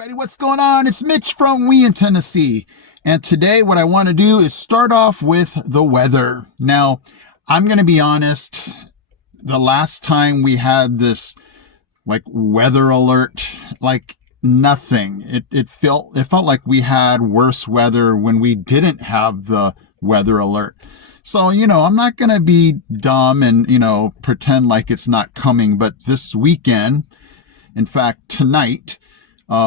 Everybody, what's going on? It's Mitch from We in Tennessee. And today what I want to do is start off with the weather. Now, I'm going to be honest, the last time we had this weather alert, nothing. It felt like we had worse weather when we didn't have the weather alert. So, I'm not going to be dumb and, pretend like it's not coming, but this weekend, in fact, tonight,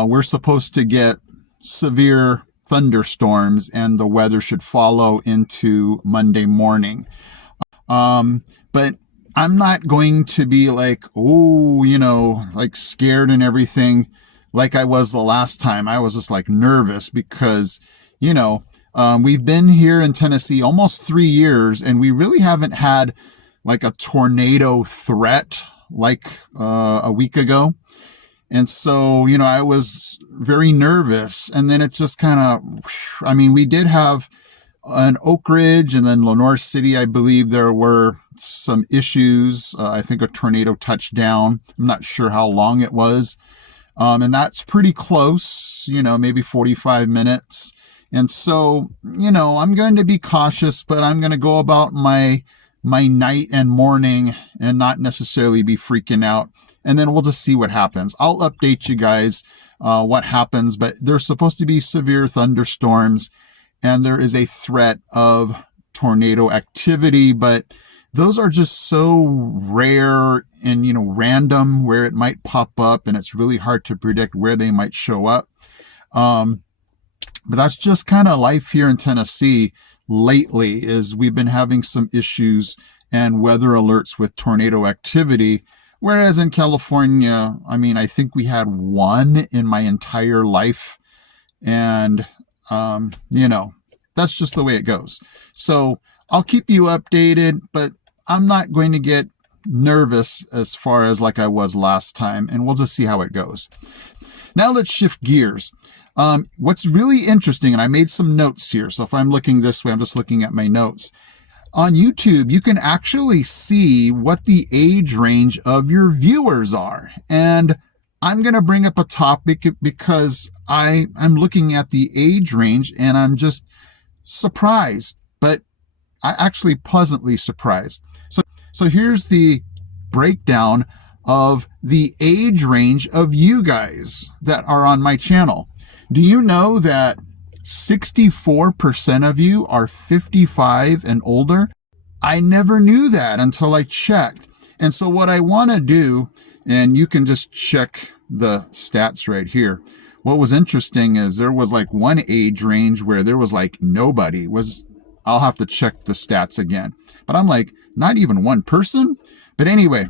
we're supposed to get severe thunderstorms and the weather should follow into Monday morning. But I'm not going to be scared and everything like I was the last time. I was just nervous because, we've been here in Tennessee almost 3 years and we really haven't had a tornado threat a week ago. And so, I was very nervous. And then it just we did have an Oak Ridge and then Lenore City. I believe there were some issues. I think a tornado touched down. I'm not sure how long it was. And that's pretty close, maybe 45 minutes. And so, I'm going to be cautious, but I'm going to go about my night and morning and not necessarily be freaking out. And then we'll just see what happens. I'll update you guys what happens, but there's supposed to be severe thunderstorms and there is a threat of tornado activity, but those are just so rare and, random where it might pop up and it's really hard to predict where they might show up. But that's just kind of life here in Tennessee lately is we've been having some issues and weather alerts with tornado activity. Whereas in California, I think we had one in my entire life. And, that's just the way it goes. So I'll keep you updated, but I'm not going to get nervous as far as I was last time. And we'll just see how it goes. Now let's shift gears. What's really interesting, and I made some notes here. So if I'm looking this way, I'm just looking at my notes. On YouTube, you can actually see what the age range of your viewers are. And I'm going to bring up a topic because I'm looking at the age range and I'm just surprised, but I actually pleasantly surprised. So here's the breakdown of the age range of you guys that are on my channel. Do you know that 64% of you are 55 and older? I never knew that until I checked. And so what I want to do, and you can just check the stats right here. What was interesting is there was one age range where there was nobody was. I'll have to check the stats again. But I'm not even one person. But anyway,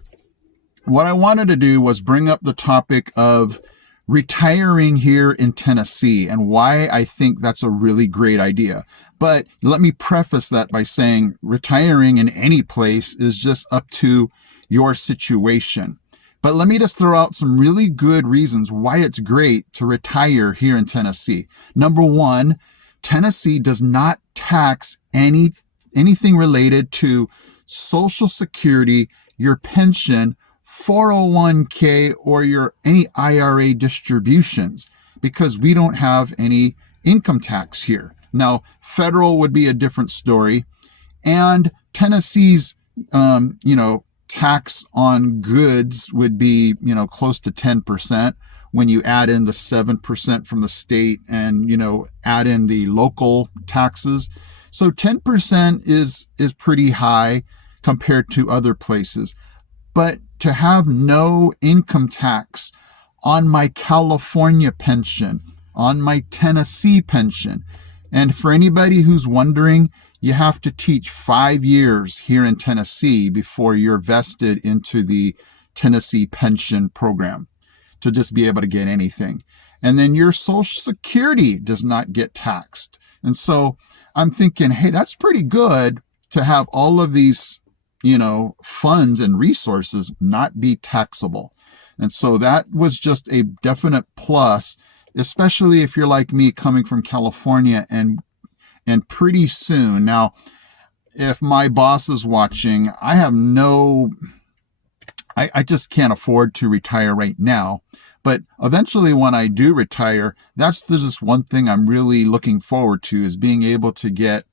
what I wanted to do was bring up the topic of retiring here in Tennessee and why I think that's a really great idea. But let me preface that by saying retiring in any place is just up to your situation. But let me just throw out some really good reasons why it's great to retire here in Tennessee. Number one, Tennessee does not tax anything related to Social Security, your pension, 401k, or any IRA distributions, because we don't have any income tax here. Now, federal would be a different story. And Tennessee's, tax on goods would be, close to 10% when you add in the 7% from the state and, add in the local taxes. So 10% is pretty high compared to other places. But to have no income tax on my California pension, on my Tennessee pension, and for anybody who's wondering, you have to teach 5 years here in Tennessee before you're vested into the Tennessee pension program to just be able to get anything. And then your Social Security does not get taxed. And so I'm thinking, hey, that's pretty good to have all of these, funds and resources not be taxable. And so that was just a definite plus, especially if you're like me coming from California and pretty soon. Now, if my boss is watching, I just can't afford to retire right now. But eventually, when I do retire, there's just one thing I'm really looking forward to is being able to get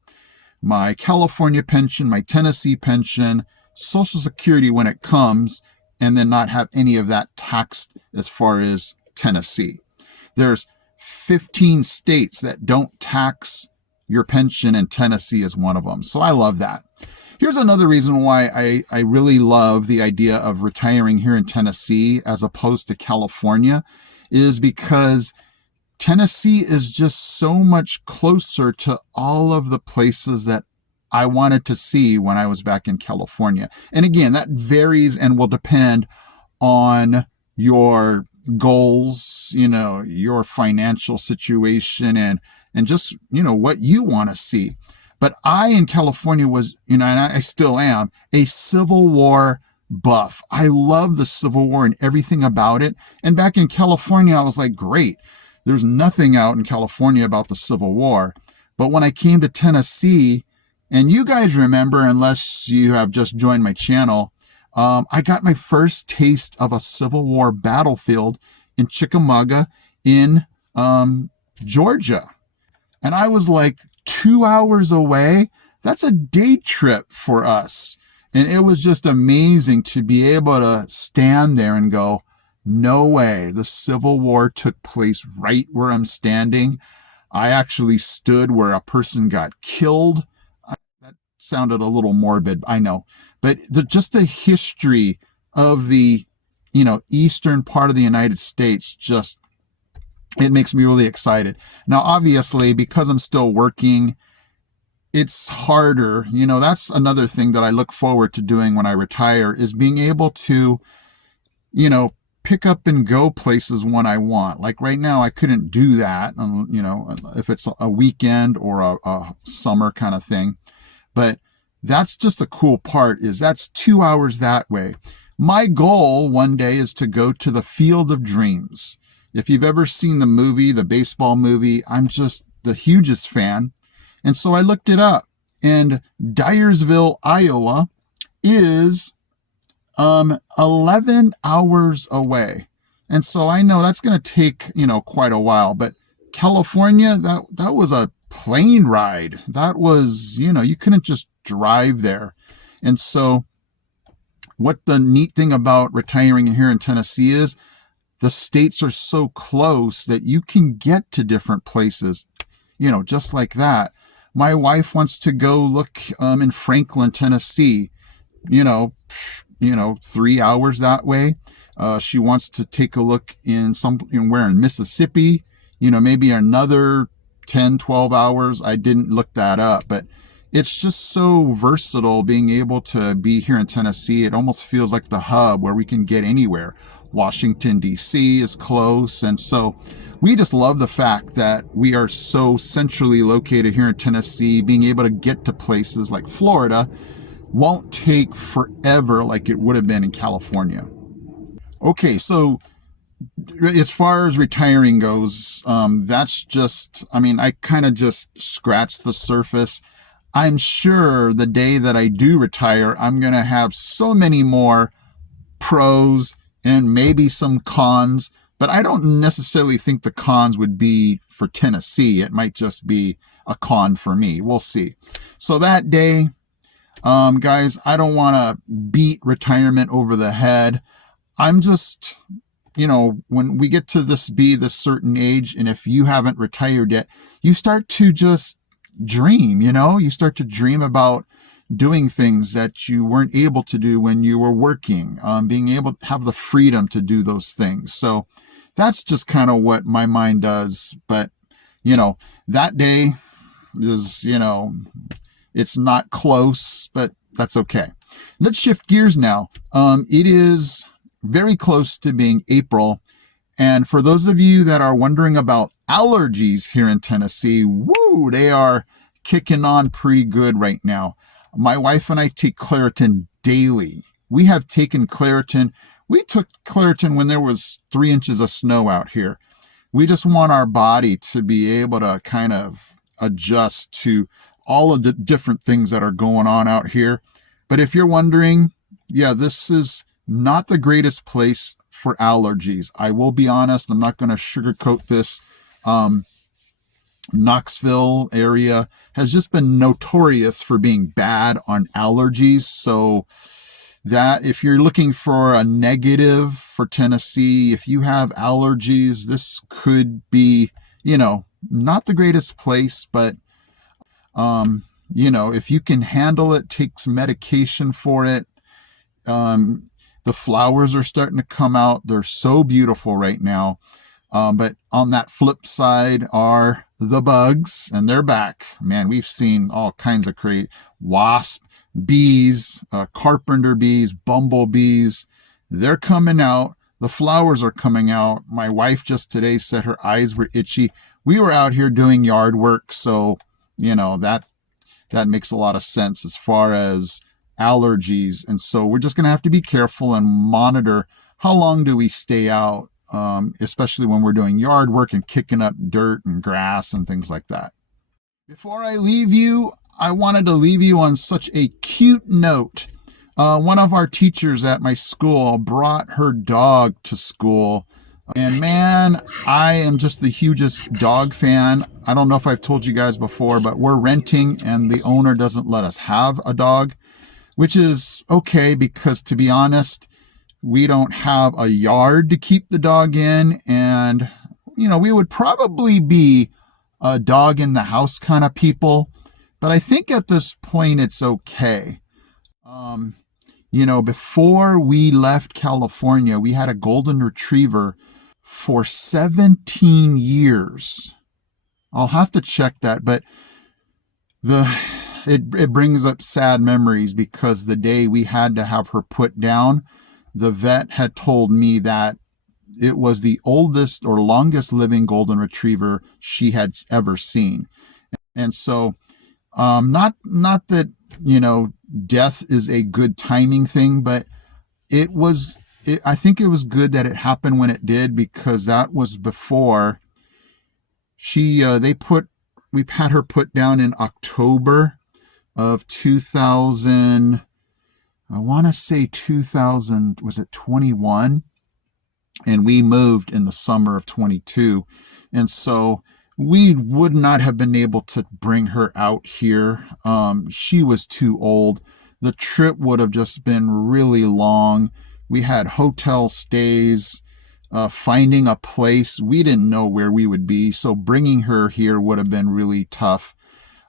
my California pension, my Tennessee pension, Social Security when it comes, and then not have any of that taxed as far as Tennessee. There's 15 states that don't tax your pension, and Tennessee is one of them. So I love that. Here's another reason why I really love the idea of retiring here in Tennessee as opposed to California is because Tennessee is just so much closer to all of the places that I wanted to see when I was back in California. And again, that varies and will depend on your goals, your financial situation and just, what you want to see. But I in California was, and I still am, a Civil War buff. I love the Civil War and everything about it. And back in California, I was like, great. There's nothing out in California about the Civil War. But when I came to Tennessee, and you guys remember, unless you have just joined my channel, I got my first taste of a Civil War battlefield in Chickamauga in Georgia. And I was like 2 hours away. That's a day trip for us. And it was just amazing to be able to stand there and go, no way, the Civil War took place right where I'm standing. I actually stood where a person got killed. That sounded a little morbid, I know. But just the history of the, eastern part of the United States, it makes me really excited. Now, obviously, because I'm still working, it's harder. That's another thing that I look forward to doing when I retire is being able to, pick up and go places when I want. Like right now, I couldn't do that, if it's a weekend or a summer kind of thing. But that's just the cool part is that's 2 hours that way. My goal one day is to go to the Field of Dreams. If you've ever seen the movie, the baseball movie, I'm just the hugest fan. And so I looked it up, and Dyersville, Iowa is 11 hours away. And so I know that's going to take, quite a while, but California, that was a plane ride. That was, you couldn't just drive there. And so what the neat thing about retiring here in Tennessee is the states are so close that you can get to different places, just like that. My wife wants to go look in Franklin, Tennessee, 3 hours that way. She wants to take a look in somewhere in Mississippi, maybe another 10, 12 hours. I didn't look that up, but it's just so versatile being able to be here in Tennessee. It almost feels like the hub where we can get anywhere. Washington, D.C. is close. And so we just love the fact that we are so centrally located here in Tennessee. Being able to get to places like Florida won't take forever like it would have been in California. Okay, so as far as retiring goes, that's just, I kind of just scratched the surface. I'm sure the day that I do retire, I'm going to have so many more pros and maybe some cons, but I don't necessarily think the cons would be for Tennessee. It might just be a con for me. We'll see. So that day, guys, I don't want to beat retirement over the head. I'm just, when we get to this certain age, and if you haven't retired yet, you start to just dream, you start to dream about doing things that you weren't able to do when you were working, being able to have the freedom to do those things. So that's just kind of what my mind does. But, that day is, it's not close, but that's okay. Let's shift gears now. It is very close to being April. And for those of you that are wondering about allergies here in Tennessee, woo, they are kicking on pretty good right now. My wife and I take Claritin daily. We have taken Claritin. We took Claritin when there was 3 inches of snow out here. We just want our body to be able to kind of adjust to all of the different things that are going on out here. But if you're wondering, yeah, this is not the greatest place for allergies. I will be honest, I'm not going to sugarcoat this. Knoxville area has just been notorious for being bad on allergies. So that if you're looking for a negative for Tennessee, if you have allergies, this could be, not the greatest place, but if you can handle it, take some medication for it. The flowers are starting to come out. They're so beautiful right now. But on that flip side are the bugs, and they're back. Man, we've seen all kinds of wasp, bees, carpenter bees, bumblebees. They're coming out. The flowers are coming out. My wife just today said her eyes were itchy. We were out here doing yard work, so that makes a lot of sense as far as allergies. And so we're just going to have to be careful and monitor how long do we stay out, especially when we're doing yard work and kicking up dirt and grass and things like that. Before I leave you, I wanted to leave you on such a cute note. One of our teachers at my school brought her dog to school. And man, I am just the hugest dog fan. I don't know if I've told you guys before, but we're renting and the owner doesn't let us have a dog, which is okay because, to be honest, we don't have a yard to keep the dog in. And, we would probably be a dog in the house kind of people. But I think at this point it's okay. Before we left California, we had a golden retriever for 17 years. I'll have to check that, but it brings up sad memories because the day we had to have her put down, the vet had told me that it was the oldest or longest living golden retriever she had ever seen. And so, not that, death is a good timing thing, but I think it was good that it happened when it did, because that was before we had her put down in October of 2000. I want to say 2000, was it 21? And we moved in the summer of 22. And so we would not have been able to bring her out here. She was too old. The trip would have just been really long. We had hotel stays, finding a place. We didn't know where we would be. So bringing her here would have been really tough.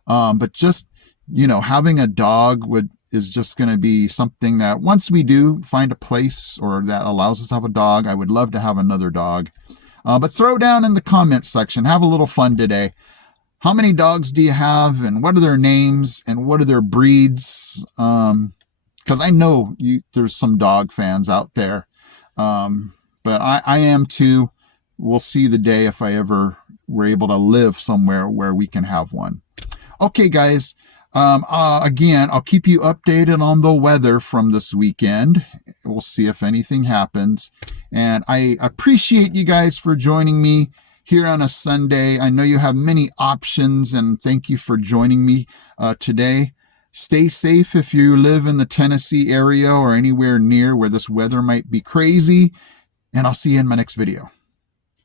But just, having a dog is just going to be something that once we do find a place or that allows us to have a dog, I would love to have another dog. But throw down in the comments section. Have a little fun today. How many dogs do you have, and what are their names, and what are their breeds? Because I know there's some dog fans out there. But I am too. We'll see the day if I ever were able to live somewhere where we can have one. Okay, guys. Again, I'll keep you updated on the weather from this weekend. We'll see if anything happens. And I appreciate you guys for joining me here on a Sunday. I know you have many options, and thank you for joining me today. Stay safe if you live in the Tennessee area or anywhere near where this weather might be crazy. And I'll see you in my next video.